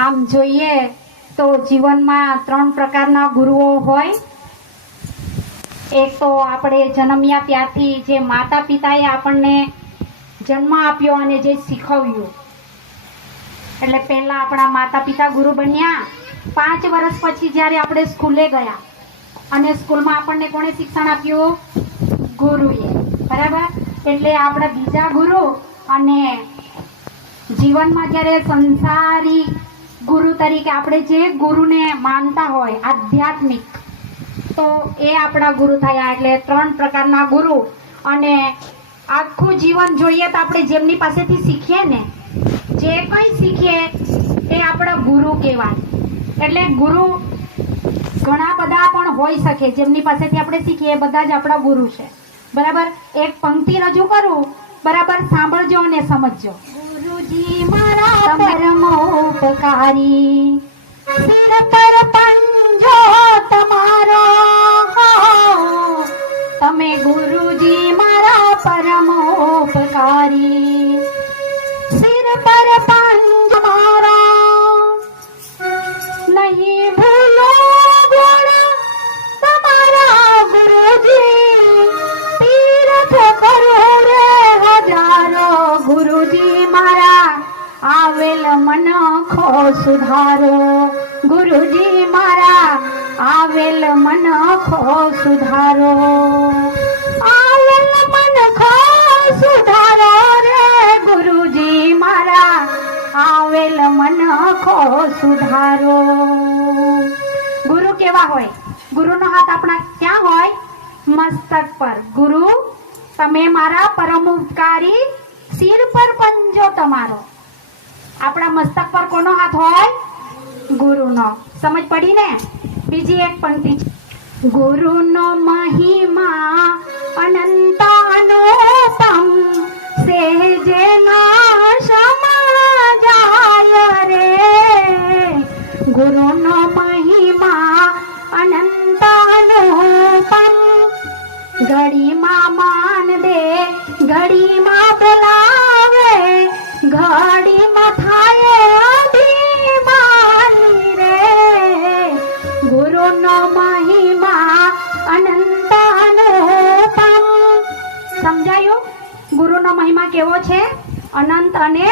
આમ જોઈએ તો જીવનમાં 3 પ્રકારના ગુરુઓ હોય. એક તો આપણે જન્મ્યા ત્યારથી જે માતા પિતાએ આપણને જન્મ આપ્યો અને જે શીખવ્યું, એટલે પહેલા આપણા માતા પિતા ગુરુ બન્યા. 5 વર્ષ પછી જ્યારે આપણે સ્કૂલે ગયા અને સ્કૂલમાં આપણને કોણે શિક્ષણ આપ્યું? ગુરુએ. બરાબર? એટલે આપણા બીજા ગુરુ. અને જીવનમાં જ્યારે સંસારી ગુરુ તરીકે આપણે જે ગુરુને માનતા હોય આધ્યાત્મિક, તો એ આપણા ગુરુ થયા. એટલે 3 પ્રકારના ગુરુ. અને આખું જીવન જોઈએ તો આપણે જેમની પાસેથી શીખીએ ને, જે કંઈ શીખીએ એ આપણા ગુરુ કહેવાય. એટલે ગુરુ ઘણા બધા પણ હોઈ શકે, જેમની પાસેથી આપણે શીખીએ એ બધા જ આપણા ગુરુ છે. બરાબર? એક પંક્તિ રજૂ કરું, બરાબર? સાંભળજો અને સમજજો. ગુરુજી મારા પરમોપકારી, સિર પર પંજો તમારો, તમે ગુરુજી મારા પરમોપકારી, સિર પર પંજો મારા, નહીં ભૂલો ગુણ તમારા ગુરુજી, તીર્થ કરો રે હજારો, ગુરુજી મારા આવેલ મનખો સુધારો, ગુરુજી મારા આવેલ મનખો સુધારો, આવેલ મનખો સુધારો રે, ગુરુજી મારા આવેલ મનખો સુધારો. ગુરુ કેવા હોય? ગુરુનો હાથ આપણા ક્યાં હોય? મસ્તક પર. ગુરુ તમે મારા પરમોપકારી, સિર પર પંજો તમારો. આપણા મસ્તક પર કોનો હાથ હોય? ગુરુનો. સમજ પડી ને? બીજી એક પંક્તિ, ગુરુનો મહિમા અનંત અનુપમ, સેજે ના સમજાય રે, ગુરુનો મહિમા અનંત અનુપમ, ઘડીમાં માન દે, ઘડીમાં બોલાવે, ઘડીમાં થાય અભિમાની રે, ગુરુનો મહિમા અનંત અનુપમ. સમજાયું? ગુરુનો મહિમા કેવો છે? અનંત અને